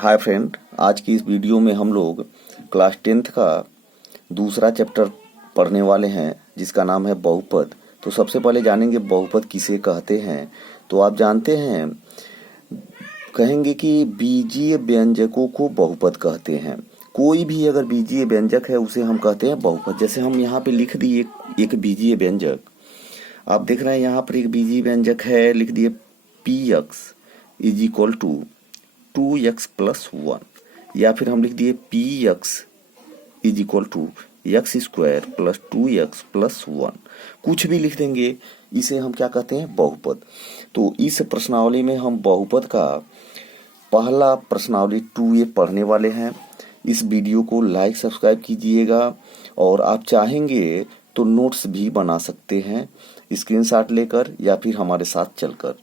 Hi friend, आज की इस वीडियो में हम लोग क्लास 10th का दूसरा चैप्टर पढ़ने वाले हैं जिसका नाम है बहुपद। तो सबसे पहले जानेंगे बहुपद किसे कहते हैं। तो आप जानते हैं, कहेंगे कि बीजीय व्यंजकों को बहुपद कहते हैं। कोई भी अगर बीजीय व्यंजक है उसे हम कहते हैं बहुपद। जैसे हम यहाँ पे लिख दिए एक बीजीय व्यंजक, आप देख रहे हैं यहाँ पर एक बीजीय व्यंजक है, लिख दिए px is equal to 2x plus 1, या फिर हम लिख दिए px is equal to X square plus 2x plus 1। कुछ भी लिख देंगे, इसे हम क्या कहते हैं, बहुपद। तो इस प्रश्नावली में हम बहुपद का पहला प्रश्नावली 2a पढ़ने वाले हैं। इस वीडियो को लाइक सब्सक्राइब कीजिएगा और आप चाहेंगे तो नोट्स भी बना सकते हैं स्क्रीनशॉट लेकर या फिर हमारे साथ चलकर।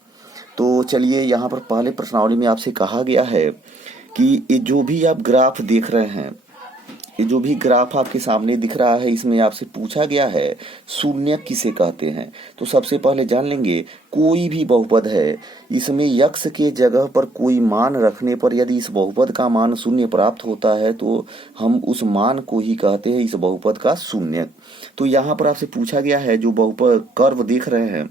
तो चलिए, यहाँ पर पहले प्रश्नावली में आपसे कहा गया है कि ये जो भी आप ग्राफ देख रहे हैं, ये जो भी ग्राफ आपके सामने दिख रहा है, इसमें आपसे पूछा गया है शून्य किसे कहते हैं। तो सबसे पहले जान लेंगे, कोई भी बहुपद है, इसमें यक्स के जगह पर कोई मान रखने पर यदि इस बहुपद का मान शून्य प्राप्त होता है तो हम उस मान को ही कहते हैं इस बहुपद का शून्य। तो यहाँ पर आपसे पूछा गया है, जो बहुपद कर्व देख रहे हैं,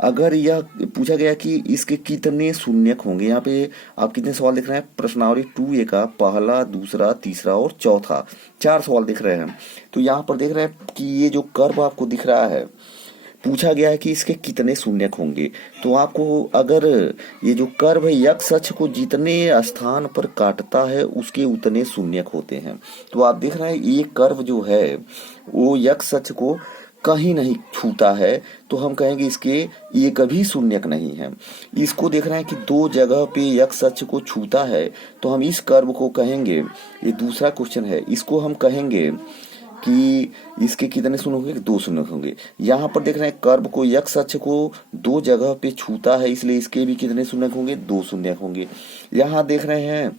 अगर यह पूछा गया कि इसके कितने शून्यक होंगे। यहाँ पे आप कितने सवाल देख रहे हैं, प्रश्नावली 2a का पहला, दूसरा, तीसरा और चौथा, 4 सवाल दिख रहे हैं। तो यहाँ पर देख रहे हैं कि ये जो कर्व आपको दिख रहा है, पूछा गया है कि इसके कितने शून्यक होंगे। तो आपको अगर ये जो कर्व है यक्स अक्ष को जितने स्थान पर काटता है उसके उतने शून्यक होते हैं। तो आप देख रहे हैं ये कर्व जो है वो यक्स अक्ष को कहीं नहीं छूता है, तो हम कहेंगे इसके ये कभी शून्यक नहीं है। इसको देख रहे हैं कि 2 जगह पे यक्स अक्ष को छूता है, तो हम इस कर्व को कहेंगे, ये दूसरा क्वेश्चन है, इसको हम कहेंगे कि इसके कितने शून्य होंगे, 2 शून्य होंगे। यहाँ पर देख रहे हैं कर्व को यक्स अक्ष को 2 जगह पे छूता है, इसलिए इसके भी कितने शून्य होंगे, 2 शून्य होंगे। यहाँ देख रहे हैं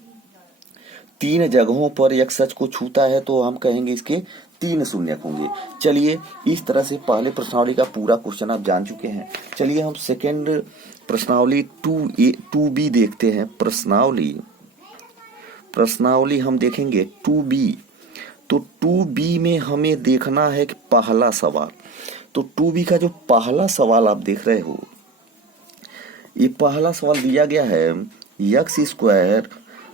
3 जगहों पर यक्स अक्ष को छूता है, तो हम कहेंगे इसके 3 शून्यक होंगे। चलिए, इस तरह से पहले प्रश्नावली का पूरा क्वेश्चन आप जान चुके हैं। चलिए हम सेकंड प्रश्नावली 2b देखते हैं। प्रश्नावली हम देखेंगे 2b। तो 2b में हमें देखना है कि पहला सवाल, तो 2b का जो पहला सवाल आप देख रहे हो, ये पहला सवाल दिया गया है एक्स स्क्वायर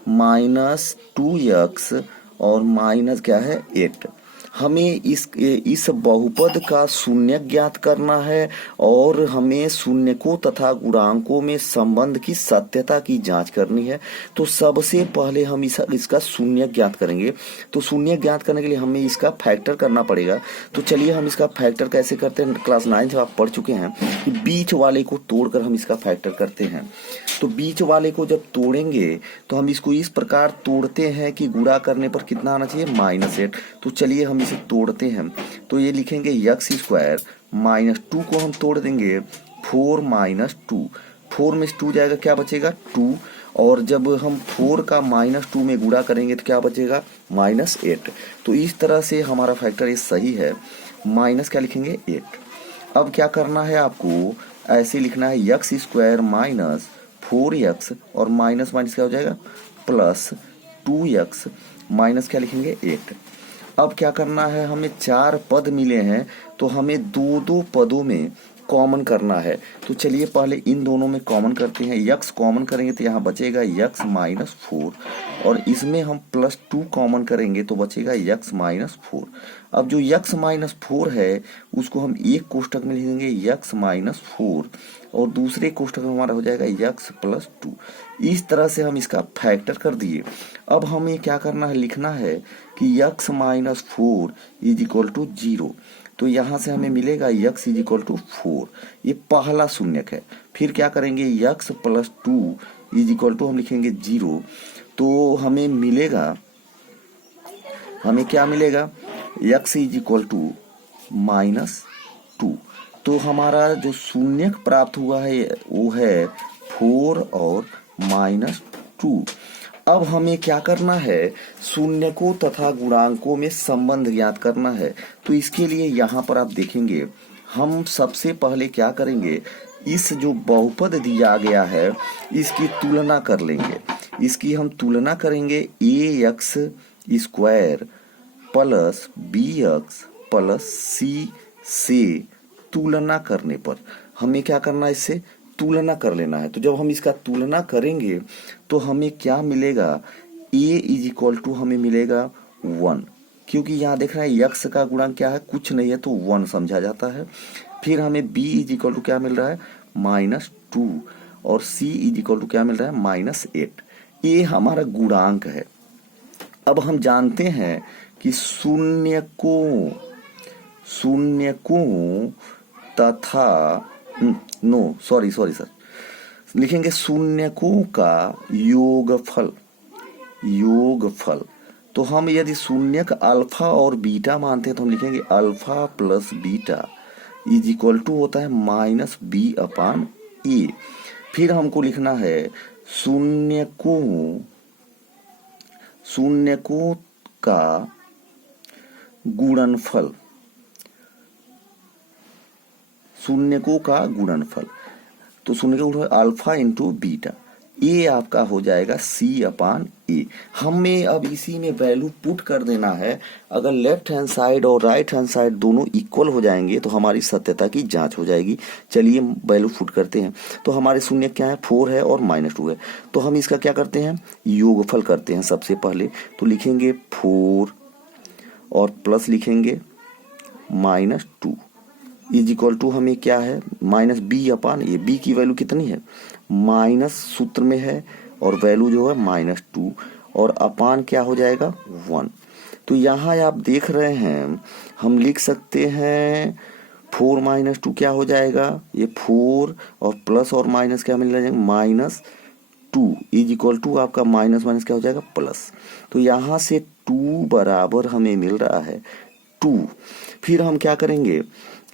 माइनस 2x और माइनस क्या है 8। हमें इस बहुपद का शून्य ज्ञात करना है और हमें शून्यकों तथा गुणांकों में संबंध की सत्यता की जांच करनी है। तो सबसे पहले हम इसका शून्य ज्ञात करेंगे। तो शून्य ज्ञात करने के लिए हमें इसका फैक्टर करना पड़ेगा। तो चलिए हम इसका फैक्टर कैसे करते हैं, क्लास 9 से आप पढ़ चुके हैं कि बीच वाले को तोड़कर हम इसका फैक्टर करते हैं। तो बीच वाले को जब तोड़ेंगे तो हम इसको इस प्रकार तोड़ते हैं कि गुणा करने पर कितना आना चाहिए, -8। तो चलिए हम इसे तोड़ते हैं। तो ये लिखेंगे एक्स स्क्वायर माइनस 2 को हम तोड़ देंगे 4 माइनस 2, 4 में 2 जाएगा, क्या बचेगा 2। और जब हम 4 का -2 में गुणा करेंगे तो क्या बचेगा, -8। तो इस तरह से हमारा फैक्टर ये सही है। माइनस क्या लिखेंगे 8। अब क्या करना है, आपको ऐसे लिखना है एक्स स्क्वायर माइनस 4x और माइनस माइनस क्या हो जाएगा प्लस 2x, माइनस क्या लिखेंगे 8। अब क्या करना है, हमें 4 पद मिले हैं, तो हमें 2 पदों में कॉमन करना है। तो चलिए पहले इन दोनों में कॉमन करते हैं। x कॉमन करेंगे तो यहाँ बचेगा x माइनस 4, और इसमें हम +2 कॉमन करेंगे तो बचेगा x माइनस 4। अब जो x माइनस 4 है उसको हम एक कोष्ठक में लिख देंगे x माइनस 4, और दूसरे कोष्ठक में हमारा हो जाएगा x प्लस 2। इस तरह से हम इसका फैक्टर कर दिए। अब हमें क्या करना है, लिखना है कि x minus 4 is equal to 0। तो यहाँ से हमें मिलेगा x इज इक्वल टू 4, ये पहला शून्यक है। फिर क्या करेंगे, x plus 2 is equal to हम लिखेंगे 0। तो हमें मिलेगा, हमें क्या मिलेगा, x इज इक्वल टू -2। तो हमारा जो शून्यक प्राप्त हुआ है वो है 4 और -2। अब हमें क्या करना है, शून्यकों तथा गुणांकों में संबंध ज्ञात करना है। तो इसके लिए यहाँ पर आप देखेंगे, हम सबसे पहले क्या करेंगे, इस जो बहुपद दिया गया है इसकी तुलना कर लेंगे। इसकी हम तुलना करेंगे ax square plus bx plus c से तुलना करने पर हमें क्या करना है, इससे तुलना कर लेना है। तो जब हम इसका तुलना करेंगे तो हमें क्या मिलेगा, a इज इक्वल टू हमें मिलेगा 1, क्योंकि यहाँ देख रहे हैं x का गुणांक क्या है, कुछ नहीं है, तो 1 समझा जाता है। फिर हमें b इज इक्वल टू क्या मिल रहा है, -2, और c इज इक्वल टू क्या मिल रहा है, -8। ये हमारा गुणांक है। अब हम जानते हैं कि शून्य को तथा सॉरी सर, लिखेंगे शून्यकों का योगफल। तो हम यदि शून्यक अल्फा और बीटा मानते हैं तो हम लिखेंगे alpha plus beta is equal to होता है -b/a। फिर हमको लिखना है शून्यकों का गुणनफल, तो शून्य का अल्फा इंटू बीटा, ये आपका हो जाएगा c/a। हमें अब इसी में वैल्यू पुट कर देना है। अगर लेफ्ट हैंड साइड और राइट हैंड साइड दोनों इक्वल हो जाएंगे तो हमारी सत्यता की जांच हो जाएगी। चलिए वैल्यू पुट करते हैं। तो हमारे शून्य क्या है, 4 है और -2 है। तो हम इसका क्या करते हैं, योगफल करते हैं सबसे पहले। तो लिखेंगे 4 और प्लस लिखेंगे -2 इज इक्वल टू हमें क्या है, -b/a। b की वैल्यू कितनी है, माइनस सूत्र में है और वैल्यू जो है -2, और अपान क्या हो जाएगा 1। तो यहाँ आप देख रहे हैं हम लिख सकते हैं 4 - 2 क्या हो जाएगा, ये 4 और प्लस और माइनस क्या मिल जाएगा, -2 इज इक्वल टू आपका माइनस माइनस क्या हो जाएगा, प्लस। तो यहाँ से 2 बराबर हमें मिल रहा है 2। फिर हम क्या करेंगे,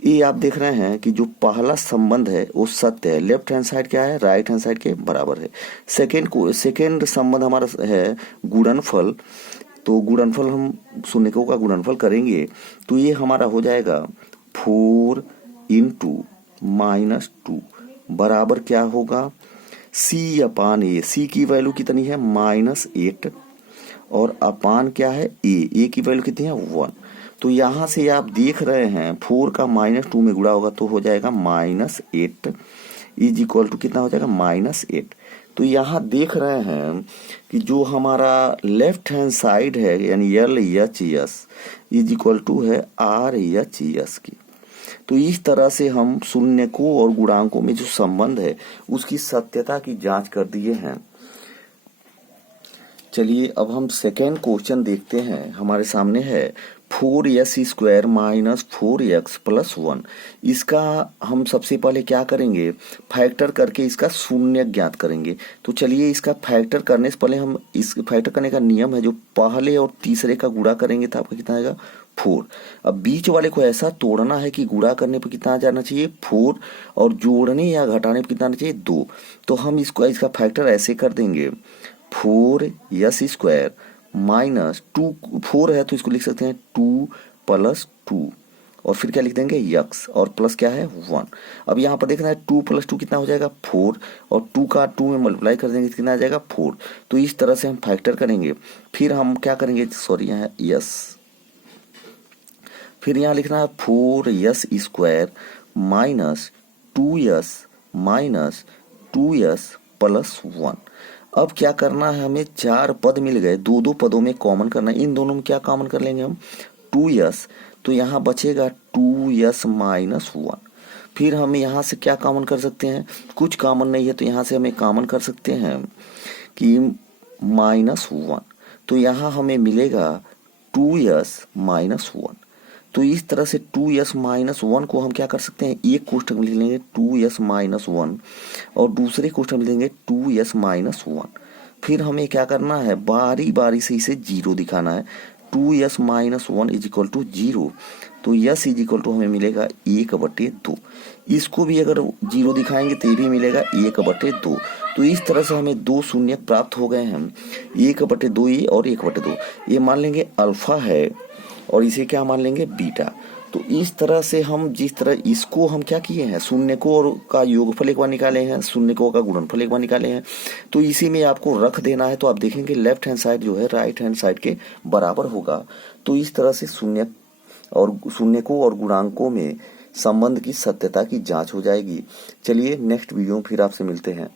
ये आप देख रहे हैं कि जो पहला संबंध है वो सत्य है। लेफ्ट हैंड साइड क्या है, राइट हैंड साइड के बराबर है। सेकेंड संबंध हमारा है गुणनफल। तो गुणनफल हम शून्यकों का गुणनफल करेंगे तो ये हमारा हो जाएगा 4 × -2 बराबर क्या होगा, c/a। c की वैल्यू कितनी है, -8, और अपान क्या है, a की वैल्यू कितनी है, 1। तो यहाँ से आप देख रहे हैं 4 का -2 में गुणा होगा तो हो जाएगा -8 इज इक्वल टू कितना हो जाएगा, -8। तो यहाँ देख रहे हैं कि जो हमारा लेफ्ट हैंड साइड है यानी LHS इज इक्वल टू है RHS की। तो इस तरह से हम शून्यकों और गुणांकों में जो संबंध है उसकी सत्यता की जांच कर दिए हैं। चलिए अब हम सेकेंड क्वेश्चन देखते हैं। हमारे सामने है 4s² - 4x + 1। इसका हम सबसे पहले क्या करेंगे, फैक्टर करके इसका शून्य ज्ञात करेंगे। तो चलिए इसका फैक्टर करने से पहले हम इस फैक्टर करने का नियम है, जो पहले और तीसरे का गुणा करेंगे तो आपका कितना आएगा, 4। अब बीच वाले को ऐसा तोड़ना है कि गुणा करने पर कितना आ जाना चाहिए, 4, और जोड़ने या घटाने पर कितना आना चाहिए, 2। तो हम इसका फैक्टर ऐसे कर देंगे 4s² -2, 4 है तो इसको लिख सकते हैं 2 + 2, और फिर क्या लिख देंगे x, और प्लस क्या है 1। अब यहाँ पर देखना है 2 + 2 कितना हो जाएगा 4, और 2 का 2 में मल्टीप्लाई कर देंगे कितना आ जाएगा 4। तो इस तरह से हम फैक्टर करेंगे। फिर हम क्या करेंगे, सॉरी यहाँ यस, फिर यहाँ लिखना है 4s² -2s 2s + 1। अब क्या करना है, हमें 4 पद मिल गए, 2 पदों में कॉमन करना है। इन दोनों में क्या कॉमन कर लेंगे हम, 2s, तो यहाँ बचेगा 2s - 1। फिर हम यहाँ से क्या कॉमन कर सकते हैं, कुछ कॉमन नहीं है तो यहाँ से हमें कॉमन कर सकते हैं कि -1। तो यहाँ हमें मिलेगा 2s - 1। तो इस तरह से 2s - 1 को हम क्या कर सकते हैं, एक कोष्ठक में लिख लेंगे 2s - 1, और दूसरे कोष्ठक में लिखेंगे 2s - 1। फिर हमें क्या करना है, बारी बारी से इसे 0 दिखाना है। 2s - 1 इज इक्वल टू 0, तो s इज इक्वल टू हमें मिलेगा 1/2। इसको भी अगर 0 दिखाएंगे तो ये भी मिलेगा 1/2। तो इस तरह से हमें 2 शून्य प्राप्त हो गए हैं, 1/2 ये और 1/2। ये मान लेंगे अल्फा है और इसे क्या मान लेंगे, बीटा। तो इस तरह से हम जिस तरह इसको हम क्या किए हैं, शून्य को और का योगफल एक बार निकाले हैं, शून्य को का गुणनफल एक बार निकाले हैं, तो इसी में आपको रख देना है। तो आप देखेंगे लेफ्ट हैंड साइड जो है राइट हैंड साइड के बराबर होगा। तो इस तरह से शून्य को और गुणांकों में संबंध की सत्यता की जांच हो जाएगी। चलिए नेक्स्ट वीडियो में फिर आपसे मिलते हैं।